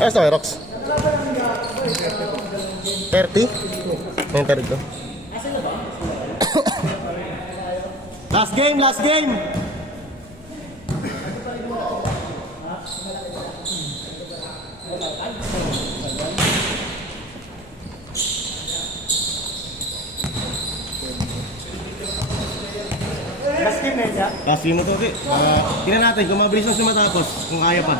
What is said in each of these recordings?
Ano sa Rox? 30? Yung 30 ko. Last game, last game! Last game na siya. Last game mo to, okay. Tingnan natin kung mabilis na siya matapos, kung kaya pa.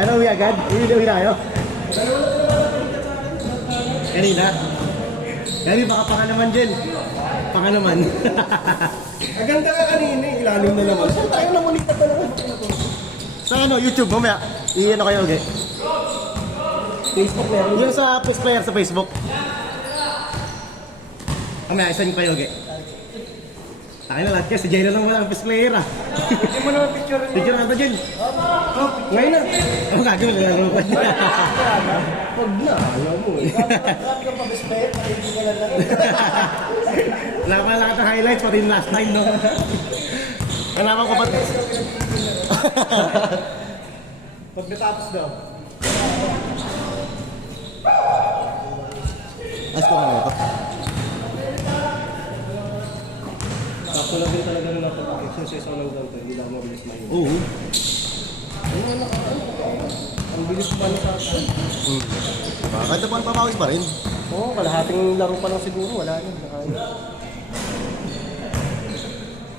Ano, uwi agad? Uwi na kayo? Kanina? Gabi, baka paka naman dyan. Paka naman. Ang ganda ka kanina, ilalim na naman. Saan tayo namulit na pala? Sa ano, YouTube, mamaya. I-ano kayo, okay? Facebook meron. Yung sa post player sa Facebook. Mamaya, isa yung kayo, okay? Tayo na lahat kasi si Jay na lang wala ang post player, ah. Hindi mo naman picture rin. Picture natin dyan. Ngayon na. Ang gagawin na lang pa niya. Pag na, alam mo eh. Bakit ka pa-display? Hindi ka lang lang. Wala pa lahat ng highlights, pati yung last time, no? Kalaman ko pa. Pag natapos daw. As ko na ito. Sakto lang din talaga nung napag-action sa isang lang daw ito. Hindi lang mabilis na yun. Oo. Ang bilis pa na sa akin. Kahit naman papawis pa rin. Oo, kalahating laro pa lang siguro. Wala na. Nakaya.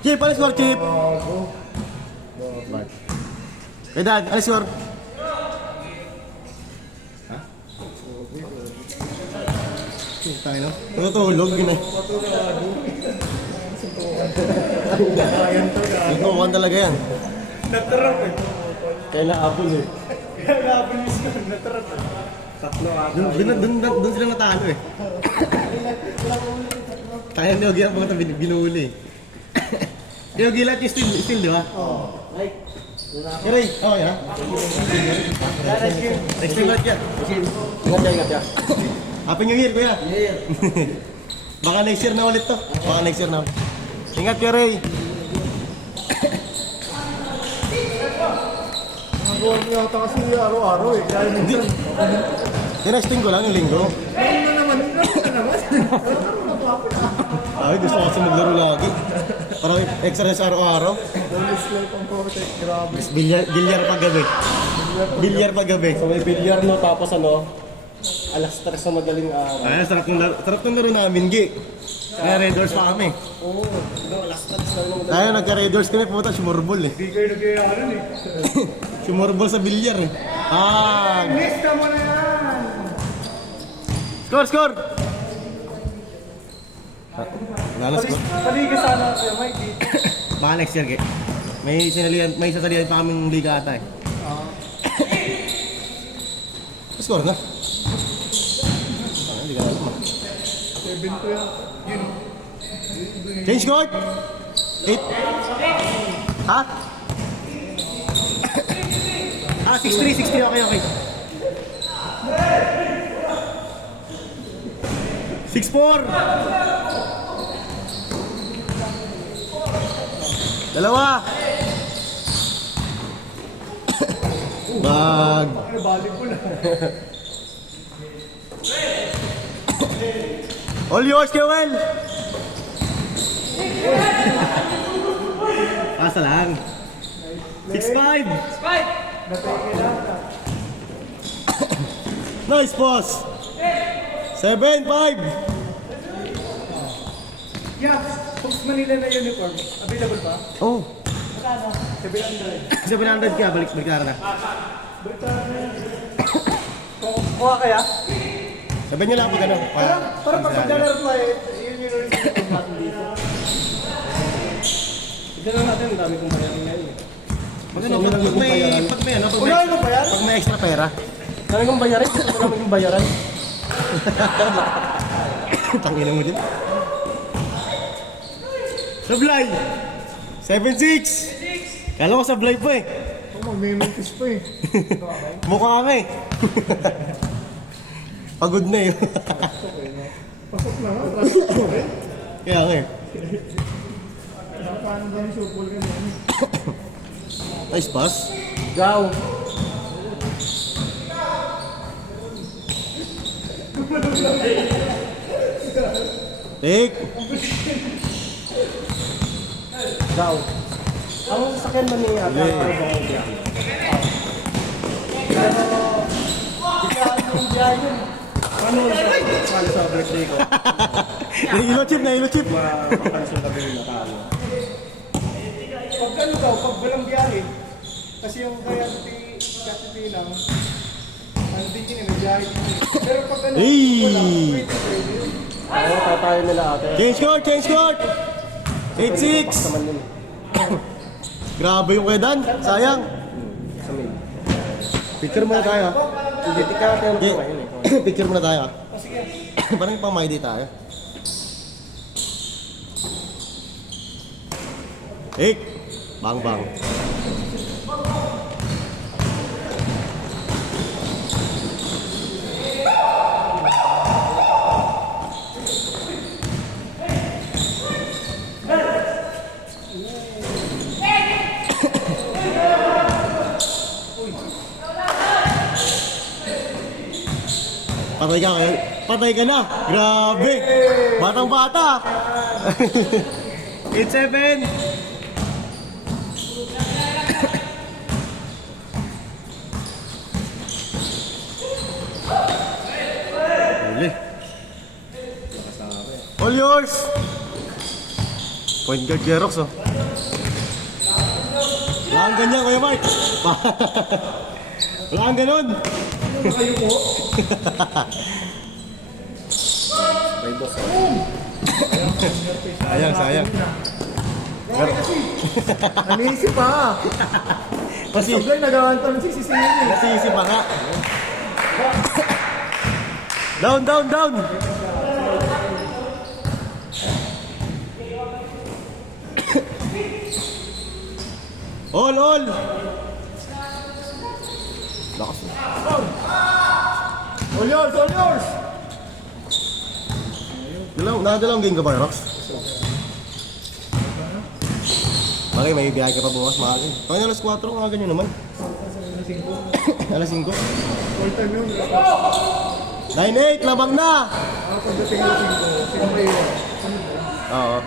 Chip, ano score, Chip? Kay Dad, ano score? Ha? Tayo, no? Tutulog, yun eh. Tutukan talaga yan. Natarap eh. Kaya naabol eh. Kaya naabol yung score. Natarap eh. Tatlo ata. Doon sila natalo eh. Kaya ni Ogi ang mga binuli. Yung Ogi lahat yung still, di ba? Oo. Like. Kiray, okay ha? Next time lahat yan. Ingat ya. Happy New Year, kuya. Yeah. Baka next year na ulit to. Baka next year na. Ingat, Kiray. Nagawa niya ata kasi araw-araw eh. Kaya Hindi. Tinesting ko lang yung linggo. Ano naman? Ay, gusto ko kasi maglaro lagi. Parang exercise araw-araw. Dalis lang pang protect. Grabe. Bilyar pag gabi. Bilyar pag gabi. So may bilyar no, tapos ano, alas 3 sa madaling araw. Ay, sarap ng laro namin, Gi. Kaya Red Doors pa kami. Oo, no, alas 3 sa madaling Tayo nagka-Red Doors kami, pumunta, sumurbol eh. Hindi kayo nag-iyakan eh. Sumurbol sa bilyar eh. Ah! Lista mo na yan! Score, score! Lalo score. Paliga sana kayo, Mike. Baka next year, Gi. May sasalihan pa kaming liga ata eh. Score na. Hindi ka alam. 7 to yan. Yun. Change court! 8. Ha? 6-3, okay. 6-4! Dalawa! Bag! Ano, balik ko na. All yours, Kewel! Asa lang. 6-5! Nice boss! 7-5! Yeah, Fox Manila na uniform. Available pa? Oh, Magkano? 700. 700 ka, balik ka na. Kuha kaya? Sabihin nyo lang pag ano. Para pag maglalaro pa eh, yun yung uniform natin dito. Tignan lang natin, ang dami kong bayarin ngayon eh. Pag ano, pag may ano, Unahin mo ba yan? pag may extra pera. Dami kong bayarin? Dami kong bayaran? Tangina mo din. Sablay! 7-6! Kala ko sablay pa eh. Oo, mag-mementis pa eh. Mukha kami. Pagod na eh. Pasok na nga. Pasok na nga. Kaya nga eh. Paano ba yung supol ka na? Nice pass. Gaw. Take. Gaw. Ang sakyan man niya ata. Yeah. Pero, yung biyahe yun. Paano sa birthday ko? Nahilo chip. Makapansin ka ba yung natalo? Pag ano daw, pag walang biyahe, kasi yung kaya kati lang, ano din yun, may biyahe din yun. Pero pag ano, Hey! wala, pwede yun. Oo, tatayo nila ate. Change court. 8-6. Naman yun. Grabe yung kay Dan. Sayang. Sa main. Picture muna tayo. Hindi, tika natin ang Yeah. kumain eh. Picture muna tayo. O sige. Parang pang may day tayo. 8. Bang. Patay ka na. Grabe. Batang bata. 8-7. Huli. All yours. Point guard Jerox, oh. Wala kang ganyan, Kuya Mike. Wala kang ganun. Kayo po? Sayang. Bakit kasi? Nanisip pa. Kasi, Sabay nag-aanta ng sisisingin eh. nasisip pa nga. Down. All. Lakas. All yours! Nakadalawang game ka ba, Rox? Bagay, may biyahe ka pa bukas, maaga. Pag alas 4, maaga nyo naman. Alas 5. All time yun. 9-8, labang na! Pagdating ng 5, sino may Oo.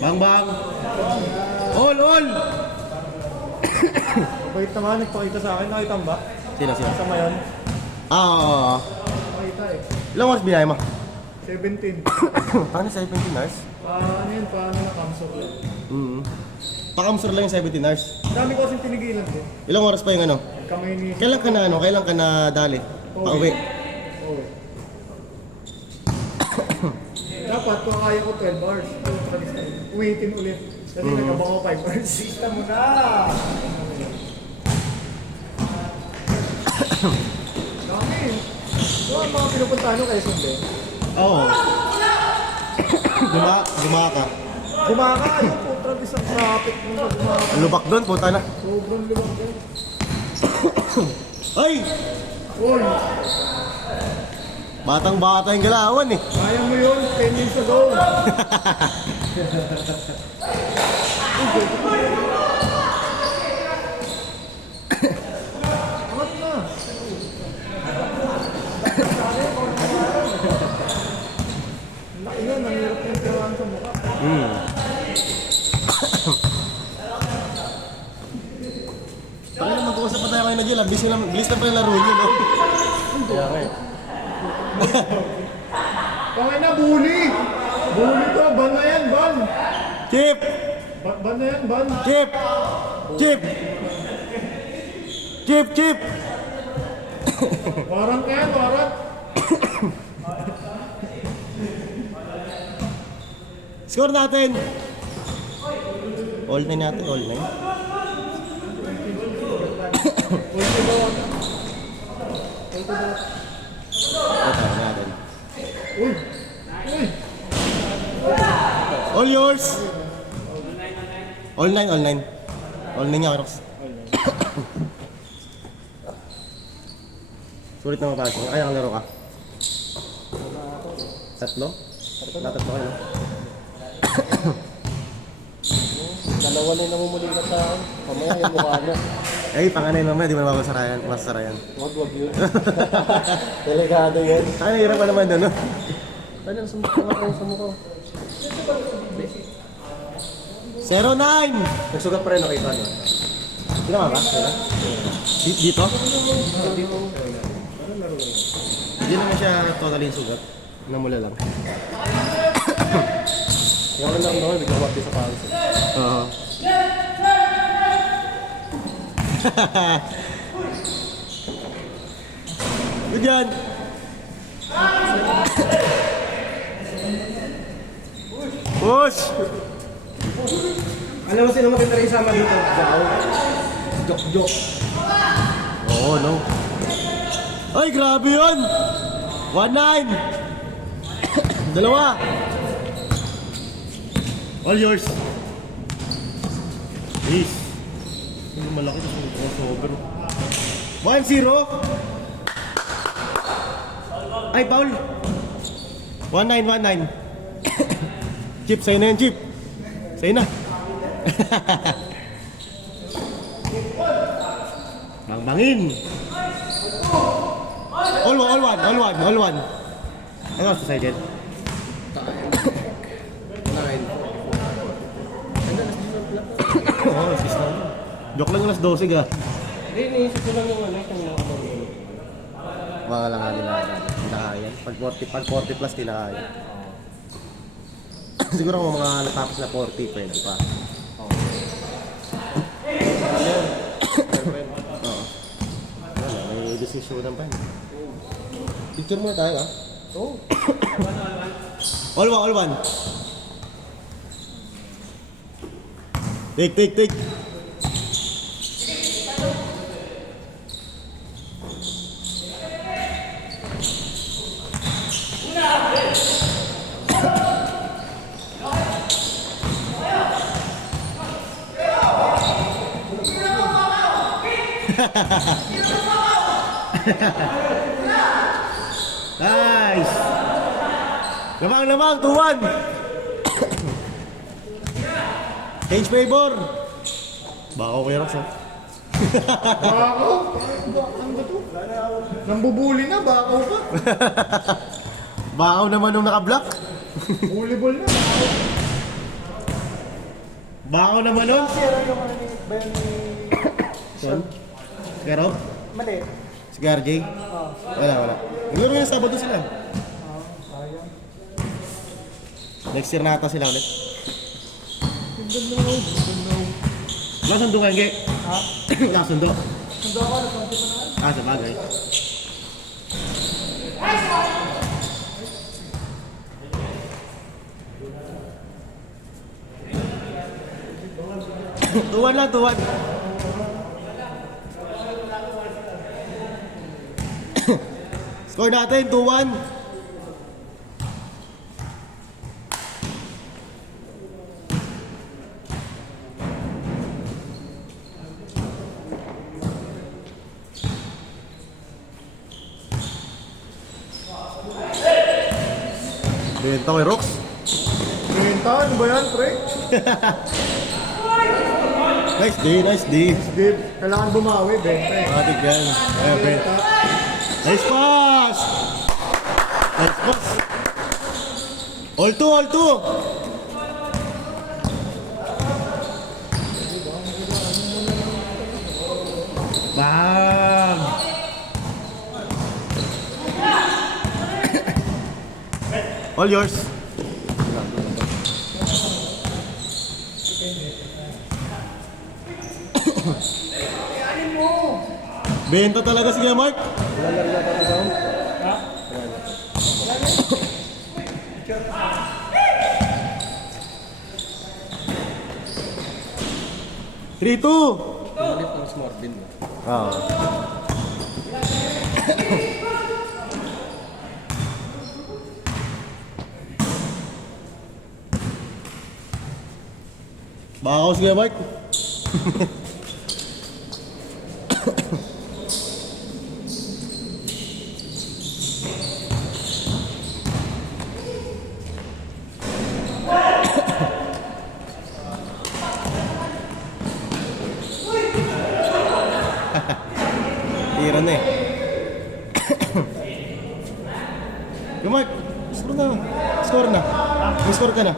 Bang. All. Bait naman, nagpakita sa akin. Nakita mo ba? Sino? Kasama yun. Oo. Nakita eh. Ilang oras binahe mo? 17. Paano 17 hours? Ano yun? Paano na-cancel yun? Pakamsur lang yung 17 hours. Dami ko kasing tinigilan din. Ilang oras pa yung ano? Kamay ni... Kailan ka na dali? Pauwi. Oo. Dapat kung kaya ko 12 hours. Uwitin ulit. Kasi nagkabang ko 5 hours. Sista mo na! Dami. So, ang mga pinupuntahan nyo kayo sunday? Oo. Gumaka. Gumaka, ano po, isang traffic mo na gumaka. Lubak doon, punta na. Sobrang lumang doon. Ay! Uy, Batang-bata yung galawan eh. kaya mo yun, 10 years ago. Angat na. Laki yun, nangyarap yung tirahan sa mukha. Pag mag-uusap pa tayo kayo na Jill, bilis na pala laro nyo, no? Kaya nga eh. Kaya na, bully! Bully to, ban na yan, ban! Chip! Ban na yan, ban! Chip! Warang ka yan, warang! Score natin! All 9 natin, all 9. Ito natin. Uy! All yours! All 9. All 9 niya, Rox. Sulit na mapasok. Kaya kang laro ka? Tatlo? Tatlo kayo. Dalawa na yung namumulikat sa akin. Mamaya yung mukha niya. Eh, panganay naman, di mo naman masasarayan. Wag yun. Delikado yan. Kaya nahirap pa naman doon, no? Ano, sumukha kayo sa mukha. 09! Nagsugat pa rin nakita niyo. Ginawa ba? Dito? Hindi naman siya totally sugat. Namula lang. Yung ako lang naman, biglang mati sa pangis. Oo. Good yan! Push! Alam mo sino maganda rin isama dito? Jao. Jok. Oo, no? Ay, grabe yun! 1-9! Dalawa! All yours! Please! Hindi malaki ito sa crossover. 1-0! Ay, Paul! 1-9. Chip, sa'yo na yan, Chip! Sa'yo na! Bangin! All one. Ano sa side yan? 9. Oo, alas 10 na. Joke lang alas 12 ka. Hindi, naisip ko lang yung ano, kung nakapag-ulo. Mga lang nga nila. Tinakayan. Pag 40 plus tinakayan. Siguro kung mga natapos na 40, pwede pa. Oo. Wala, may decision pa yun. Picture muna tayo, ha? Oo. All one. Take. Nice! Lamang, 2-1! Change favor! Baka ko Rox, ha? Bakaw? Ano ba to? Nambubuli na, bakaw pa. Bakaw naman nung naka-block. Volleyball na. Bakaw naman nun. Sira yung ano ni Ben ni... Son? Sigaro? Mali. Si RJ? Wala. Siguro yung Sabado sila. Sayang. Next year na ata sila ulit. Ganda. Nasundo ka, Nge? Ha? Nasundo. Nando ako, nagpunti pa naman. Sa bagay. Tuwan lang. Score natin, 2-1. Benta kay Rox. Benta, ano ba yan, pre? Nice day. Dave, kailangan bumawi, benta eh. Matik yan. Benta. Nice pass! All two! Bang! All yours. Benta talaga si Mark. Wala na rin natin ito. Ha? 3-2. Ulit ang smart din mo. Ah. Baka ako sige, Mark. Tira na eh. Yung Mark, score na. Score na. May score ka na.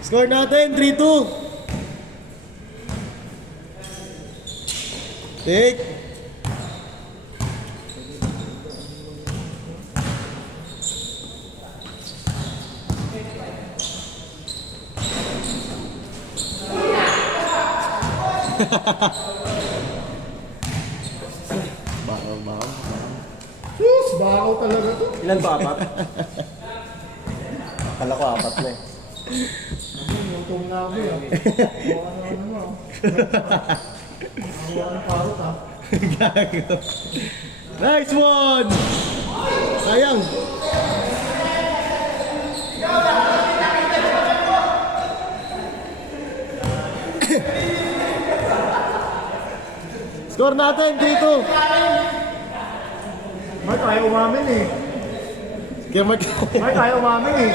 Score natin, 3-2. Take. Bakaw. Sus, bakaw talaga to. Ilan ba? Apat? Akala ko apat na eh. Yung tungnabi ah. Ano mo. Ang ng parot ah. Gago. Nice one! Sayang. Score natin, 3-2. Mark, ayaw umamin eh. Kaya Mark. Mark, ayaw umamin eh.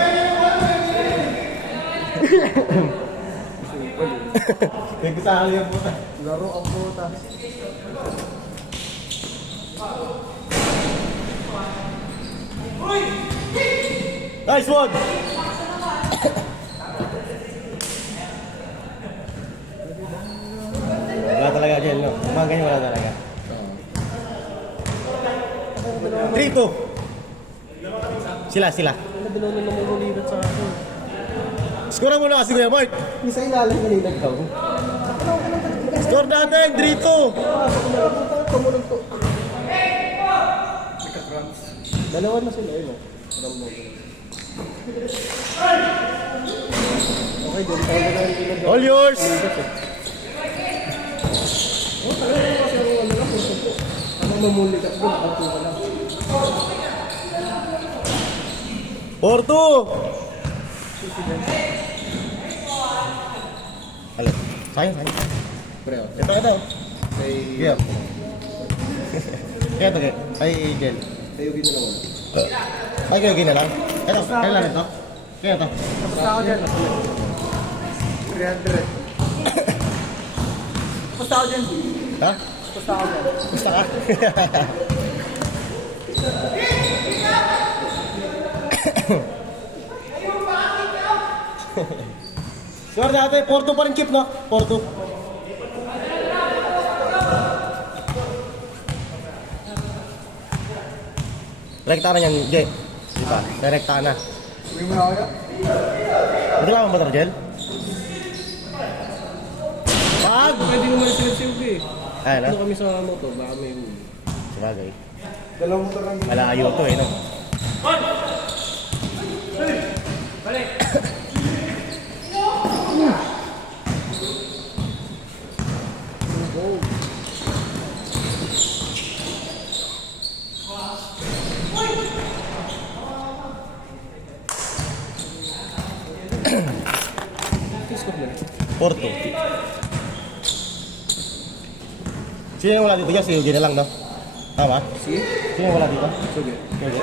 Nagkasakal yung puta. Laro ang puta. Nice one! Wala talaga dyan, no? Mga ganyan wala talaga. 3-2. Sila. Nabilo na naman ulirat sa akin. Score mo na kasi Kuya Mark. Yung sa ilalim na nilagdaw. Score natin, 3-2. Tumunog to. Dalawa na sila yun oh. Okay, doon tayo na lang nilagdaw. All yours. Oh, talaga kasi ang ano lang, puso po. Ano mamuli ka doon, nakaupo ka lang. 4-2. Alam, sayang. Pre, oh. Ito. May... Yeah. Kaya ito, ay, Jen. Tayo din na lang wala. Ay, kaya na lang. Ito, kaya lang ito. Kaya ito. Basta ako dyan. 300. Basta ako dyan. Ha? Basta ako dyan. Gusto ka? Sure natin, 4-2 pa rin Chip, no? 4-2. Rekta na yan, Jay. Diba? Direkta na. Uwi mo na ako yan. Hindi ka ba Jel? Pag! Pwede naman silip-silip eh. Ay, na? Ano kami sa moto, baka may huli. Sabagay. Dalawang motor lang. Malayo to eh, no? Porto. Sino yung wala dito dyan? Si Yugi na lang, no? Tama? Sino yung wala dito? Sige. Yugi.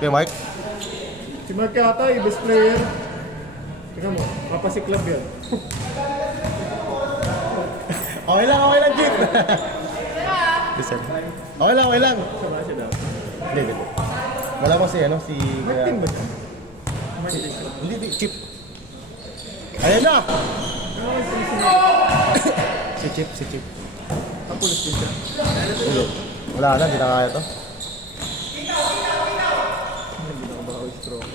Okay, Mark? Si Mark yata, yung best player. Tingnan mo, papasiklab yan. Okay lang, Jeep. Listen. Okay lang. Sama siya daw. Hindi. Wala ko si, si... Martin ba siya? Hindi, Chip. Ayan na! Si Chip. Kapulis din siya. Ulo. Wala na, hindi na kaya to. Hindi na ba ako stroke?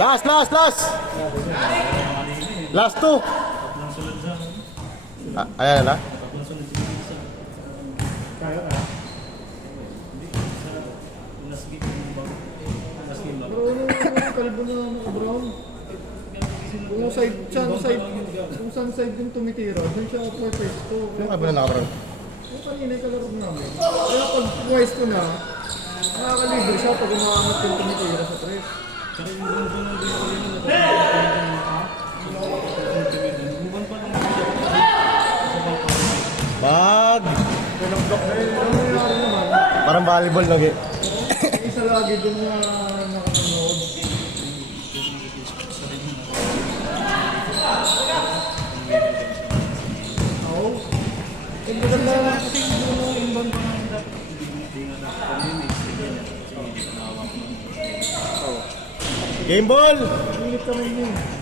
Last! Last two! Ayan na. Kaya ka? Kalbo na mga brown. Kung saan side yung tumitira, dun siya pwesto. Ano ka ba na nakaparang? Yung kanina yung kalaro namin. Kaya pag pwesto na, nakakalibre siya pag umaangat yung tumitira sa tres. Tsaka yung buwan pa Parang volleyball lagi. Isa lagi dun na nakanood. Oo. Ang maganda na kasi yung inbound pa namin dapat. Game ball! Ingat kami yun.